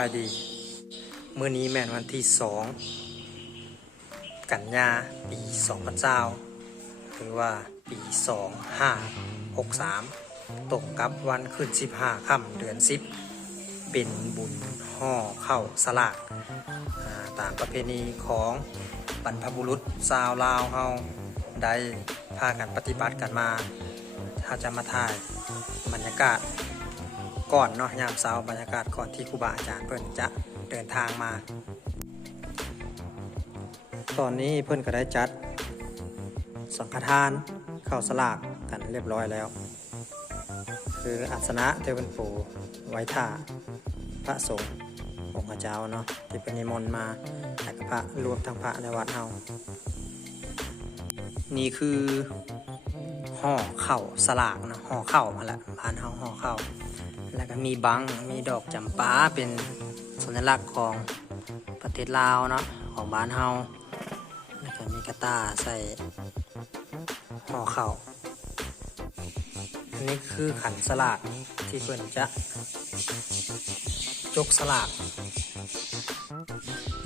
ายดี มื้อนี้แม่นวันที่สองกันยาปี2009หรือว่าปี2563ตรงกับวันขึ้น15ค่ำเดือน10เป็นบุญห่อเข้าสลากาตามประเพณีของบรรพบุรุษชาวลาวเฮาได้พากันปฏิบัติกันมา ถ้าจะมาถ่ายบรรยากาศ ก่อนเนาะยามเช้าบรรยากาศก่อนที่ครูบาอาจารย์เพิ่นจะเดินทางมา ตอนนี้เพิ่นก็ได้จัดสังฆทานเข้าวสลากกันเรียบร้อยแล้ว คืออาสนะเทวันปูไว้ท่าพระสงฆ์องค์พระเจ้าเนาะที่เป็นนิมนต์มาแต่ก็พระรวมทั้งพระในวัดเฮานี่คือห่อเข่าสลากนะห่อเข่ามาละบ้านเฮาห่อเข่า แล้วก็มีบัง มีดอกจำปาเป็นสัญลักษณ์ของประเทศลาวเนาะของบ้านเฮาแล้วก็มีกระตาใส่ห่อเข่าอันนี้คือขันสลากที่เพิ่นจะจกสลาก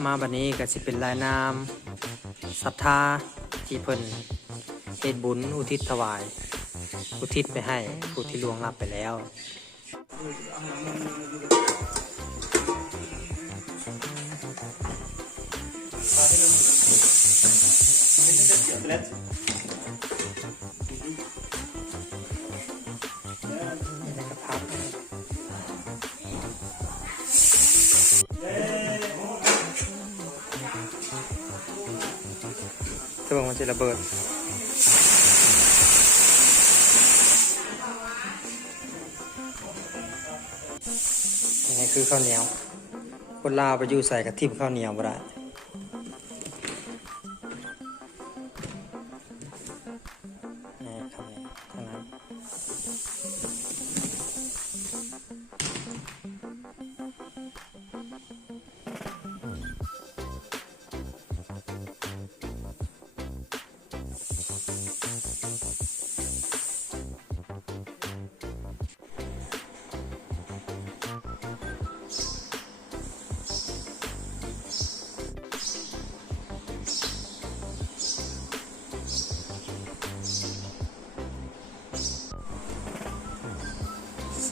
มาบัดนี้ก็สิเป็นลายนามศรัทธาที่เพิ่นเฮ็ดบุญอุทิศถวาย อุทิศไปให้ผู้ที่ล่วงลับไปแล้ว นี่นะครับอกมันจะระเบิดนี่คือข้าวเหนียวคนลาวไปอยู่ใส่กระทิมข้าวเหนียวบ่ได้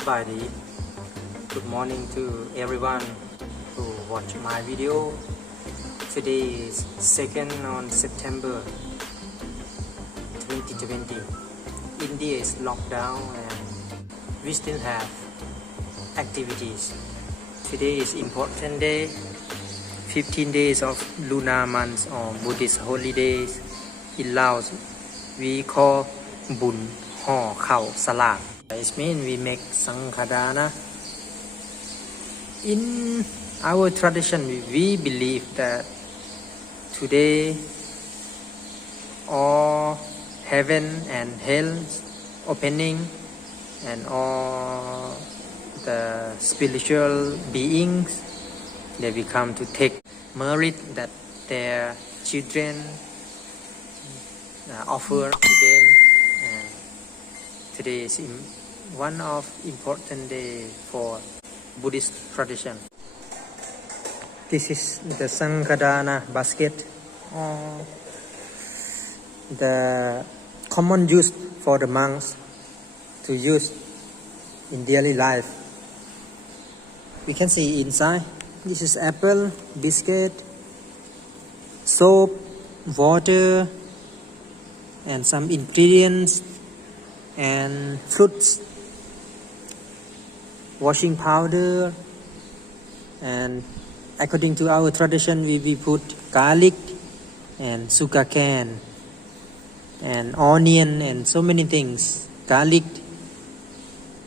Good morning to everyone who watch my video. Today is 2nd on September 2020. India is locked down and we still have activities. Today is important day. 15 days of lunar months or Buddhist holidays. In Laos, we call Bun Ho Khao Salak. It means we make Sanghadana. In our tradition, we, believe that today all heaven and hell opening and all the spiritual beings they become to take merit that their children uh, offer to them and today is one of important day for Buddhist tradition. This is the Sanghadana basket. Uh, the common use for the monks to use in daily life. We can see inside. This is apple, biscuit, soap, water, and some ingredients and fruits, washing powder, and according to our tradition, we, we put garlic and sugar cane and onion and so many things. Garlic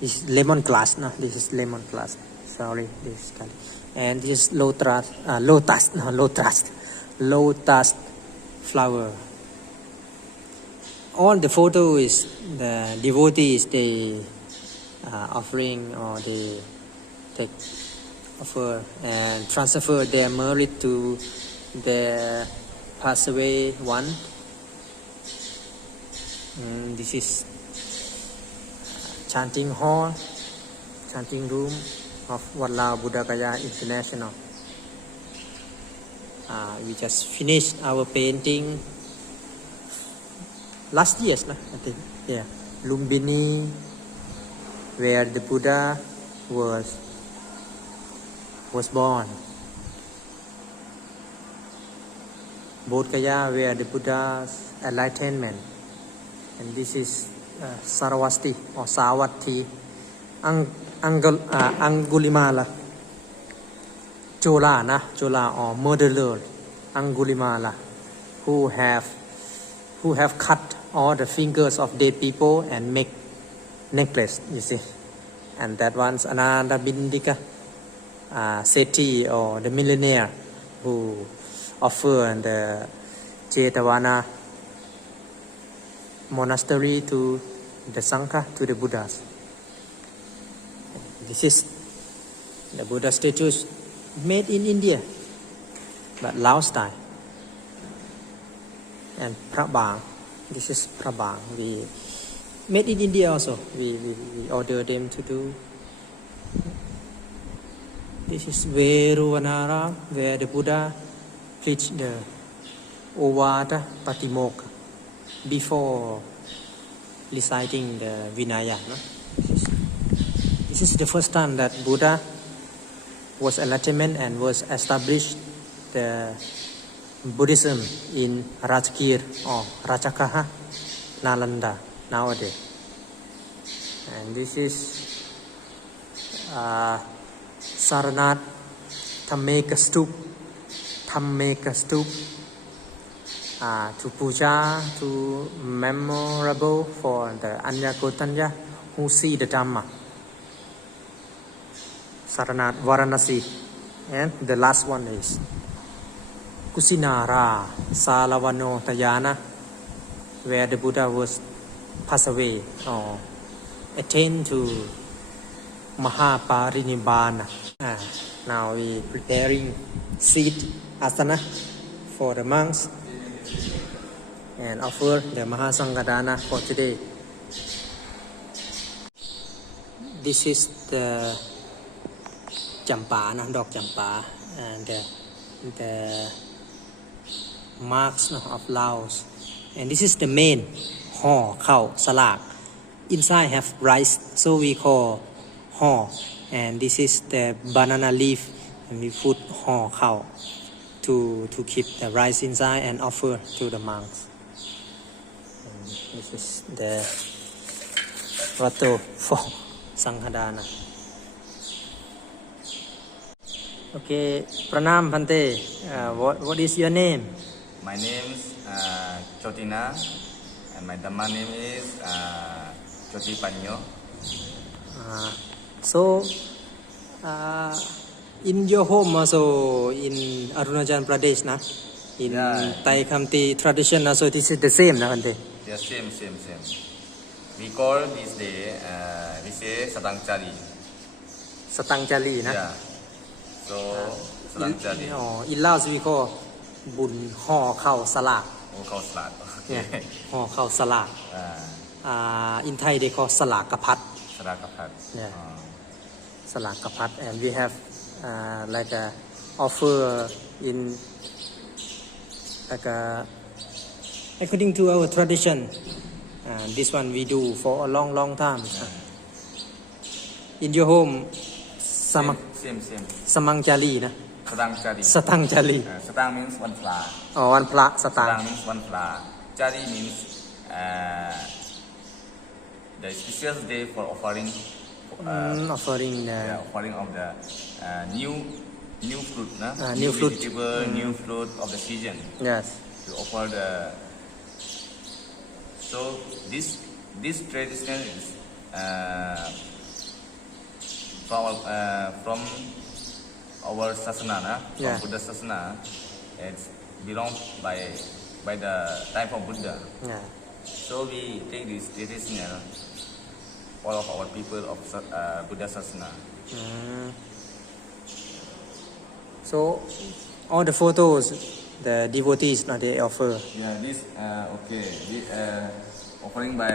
is lemongrass, no, this is lemongrass. Sorry, this is garlic. And this is lotus, uh, lotus, no, lotus, lotus flower all the photo is the devotees they uh, offering or they take offer and transfer their merit to their pass away one. Mm, this is uh, chanting hall, chanting room, of Wat Lao Buddha Gaya International. Uh, we just finished our painting last year, I think. Yeah, Lumbini, where the Buddha was was born. Bodh where the Buddha's enlightenment. And this is uh, or Savatthi Ang, Angul, uh, Angulimala. Chola, na, Chola or murderer Angulimala, who have who have cut all the fingers of dead people and make necklace. You see, and that one's Ananda Bindika, uh, Seti or the millionaire who offer the Jetavana monastery to the Sangha to the Buddhas. This is the Buddha statues made in India, but Lao style. And Prabang, this is Prabang. We made in India also. We, we, we order them to do. This is Veruvanara, where the Buddha preached the Ovada Patimokkha before reciting the Vinaya. No? This, is, this is the first time that Buddha was enlightenment and was established the Buddhism in Rajgir or Rajakaha, Nalanda nowadays. And this is uh, Saranath Dhammeka Stup, Dhammeka Stup, uh, to puja, to memorable for the Anya Kotanya who see the Dhamma. Saranath Varanasi. And the last one is Kusinara Salavano Tayana, where the Buddha was passed away or attained to Mahaparinibbana. Ah, now we preparing seat asana for the monks and offer the Mahasangadana for today. This is the Champa, na, dog Champa, and the, the marks of Laos. And this is the main ห่อข้าวสลาก inside have rice so we call ห่อ and this is the banana leaf and we put ห่อข้าว to to keep the rice inside and offer to the monks and this is the ratto for sanghadana okay pranam bhante uh, what what is your name My name is uh, Chotina, And my Dhamma name is uh, Choti Panyo. Uh, so, uh, in your home also in Arunachal Pradesh, na? In Yeah. Thai Khamti tradition also this is the same, na Bhante? Yeah, same, same, same. We call this day, uh, we say Satang Chari. Satang Chali, na? Yeah. So, Satang Chari. In, oh, in Laos we call บุญห่อข้าวสลาก Oh, call slat. เนี่ย Okay. ห่อข้าวสลาก Uh, อ่า in Thai they call สลากกะพัด Sarakapat. Yeah. Uh, สลากกะพัด and we have uh, like a offer in like a according to our tradition uh, this one we do for a long long time in your home สมัง same, same, same. สมังจารีนะ Satang Chari. สตังจารี Uh, Satang means one flower. อ๋อวันพระสตาง Satang means one flower. Chari means uh, the special day for offering. อื Uh, ม offering the yeah, offering of the uh, new new fruit, nah? Ah, new fruit. vegetable, new fruit of the season yes to offer the. So this this tradition is uh, from our, uh, from our sasana, nah? from Yeah. Buddha sasana. It's belong by by the time of Buddha. yeah So we take this traditional all of our people of uh, Buddha sasana. Mm. So, all the photos, the devotees, now they offer. Yeah, this uh, okay. This uh, offering by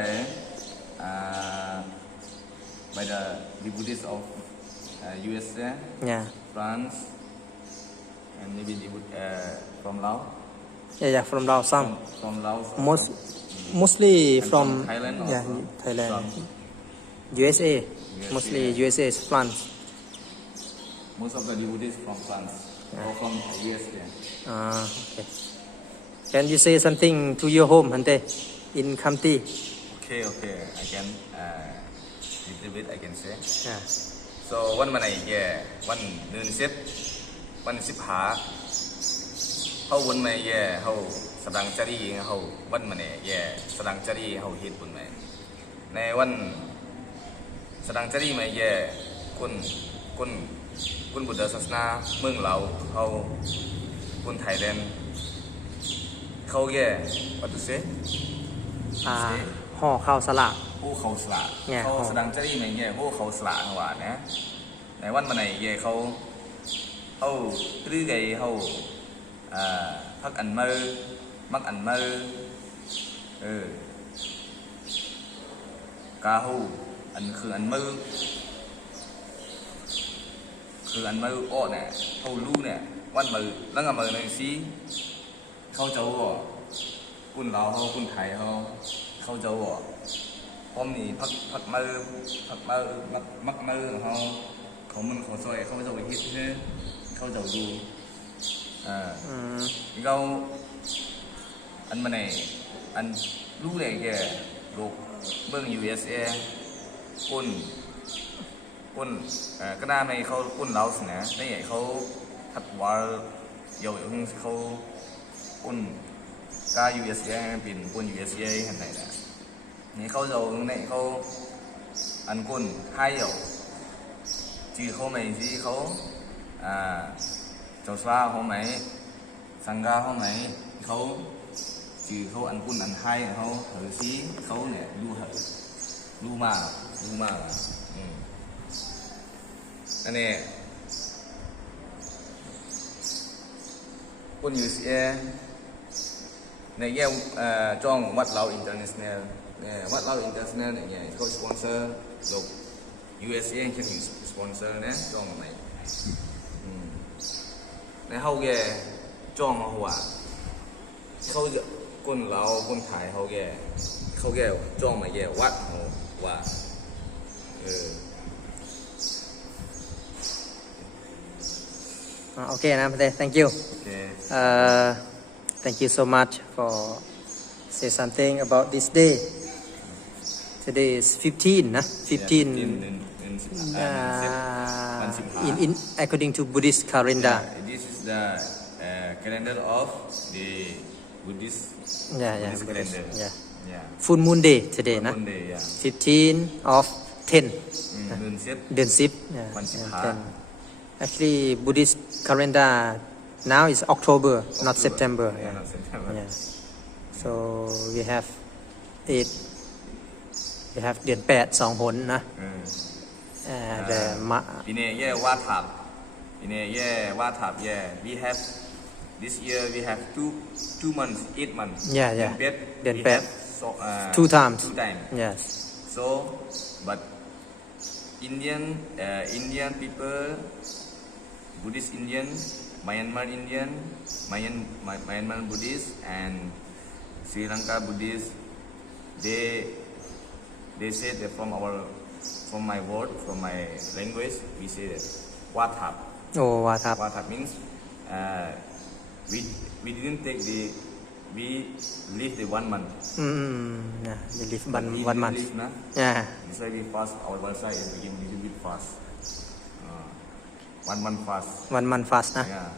uh, by the devotees of uh, USA, Yeah. France, and maybe they would, uh, from Laos. Yeah, yeah, from Laos some. From, from Laos. Most mostly And from, Thailand also? yeah, Thailand. From- USA. USA. Mostly USA is France. most of the devotees from France or from USA. Ah, okay. Can you say something to your home, Hante, in Kamti? Okay, okay. I can uh, little bit I can say. Yeah. So วันมาไหนแย่วันเดือนสิบวันสิบหาเขาวันมาแย่เขาสดังจารีเขาวันมาเนี่ยแย่สดังจารีเขาเฮ็ดบุญมาในวันสดังจารีมาแย่คุณคุณคุณบุตรศาสนาเมืองเราเขาคุณไทยแลนด์เขาแย่วัตุเสอ่าห่อข้าวสลาก ผู้เขาสละเนี่ย เขาเขาแสดงจะได้ไหมเนี่ยผู้เขาสละหวานนะในวันมาไหนเย่เขาเขาหรือไงเขาอ่าพักอันมือมักอันมือเออกาหูอันคืออันมือคืออันมืออ้อเนี่ยเขารู้เนี่ยวันมือแล้วก็มือหนึ่งสิเขาเจ้าว่าคุณเราเขาคุณไทยเขาเขาเจ้าว่า ผมนี่พักพักมือพักมือมักมักมือของเขาเขามันเขาซอยเขาจะไปฮิตเฮ้เขาจะดูอ่าอืมเขาอันมันไหนอันรู้เลยแกลูกเมือง USA คุณคุณเอ่อก็น่าไม่เขาคุณเราสินะนี่เขาทัดว่า有有เขาคุณกา USA เป็นคุณ USA เห็นไหนนะ นี่เขาจะเนเขาอันกุนให้เยวจีเขาไม่จีเขาอ่าเจ้าฟ้าเขาไหมสังกาเขาไหมเขาจีเขาอันกุนอันให้เขาเหือซีเขาเนี่ยดูเหอดูมาดูมาอันนี้คนยูซีเในแย่จ้องวัดเราอินเตอร์เนชั่นแนล เนี่ยวัดเราอินเตอร์เนชั่นแนลเนี่ย เขาสปอนเซอร์ลูก USA แค่อยู่สปอนเซอร์นะจ้องไหนอืมในเขาแกจ้องเขาว่าเขาจะคนเราคนไทยเขาแกเขาแกจ้องมาแกวัดเขาว่าเอออ่าโอเคนะพเต thank you โอเค uh, thank you so much for say something about this day Today is 15, nah? 15 in, in, uh, uh in, in, according to Buddhist calendar. Yeah, this is the uh, calendar of the Buddhist, yeah, yeah, Buddhist calendar. Yeah. yeah. Full moon day today, Full nah? moon day, yeah. 15 of 10. Mm, yeah. Yeah. 10. Actually, Buddhist calendar now is October, October. not September. Yeah, yeah. Not September. yeah. So we have eight นะครับ เดือนแปดสองหนนะเอ่อเดอะมะ Bine, yeah, what up? Bine, yeah, what up? Yeah, we have this year we have two two months, eight months. Yeah, yeah. Then Then we have bad. so, uh, two times Two times. yes So, but Indian, uh, Indian people, Buddhist Indian, Myanmar Indian, Myan, Myanmar Buddhist, and Sri Lanka Buddhist, they They say that from our, from my word, from my language, we say that WhatsApp. Oh, WhatsApp. WhatsApp means uh, we we didn't take the we leave the one month. Mm, yeah, we leave one, we one month. Yeah. That's why we fast our website is becoming a little bit fast. Uh, one month fast. One month fast, nah? Yeah.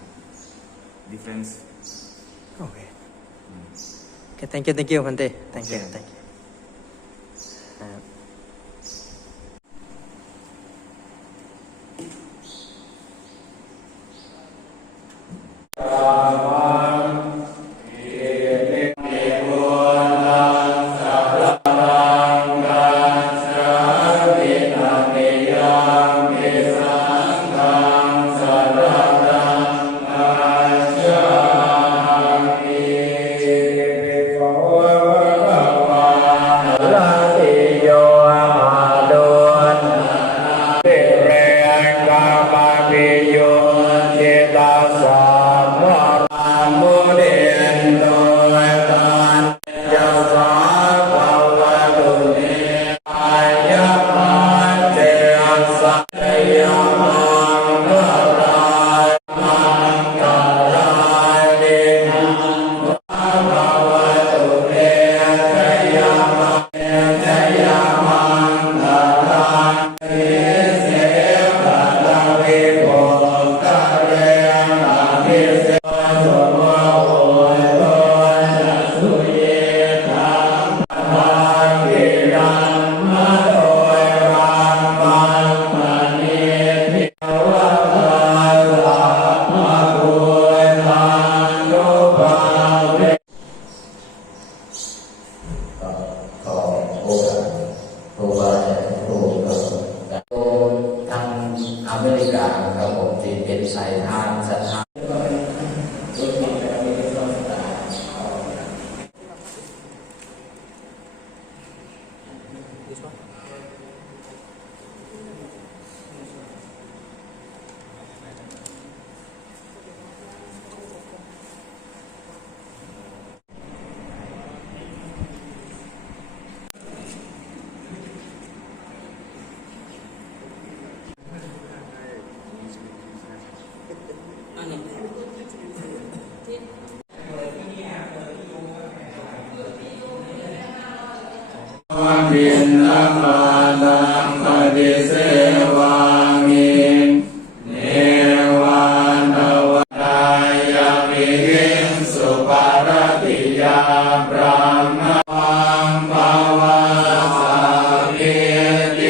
Difference. Okay. Mm. Okay, thank you, thank you, Hante. Thank okay. you, thank you. Yeah.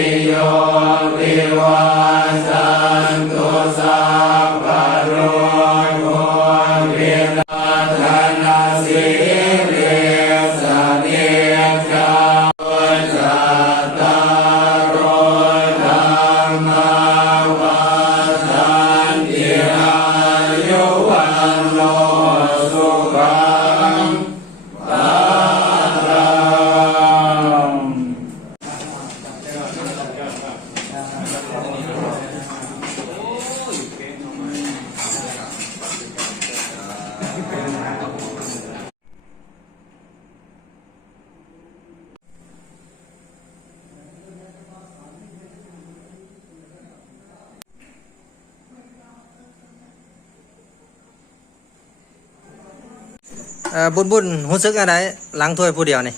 Savior. บุญบุญหูซึกอะไรล้างถ้วยผู้เดียวนี่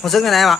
หูซึกอะไรวะ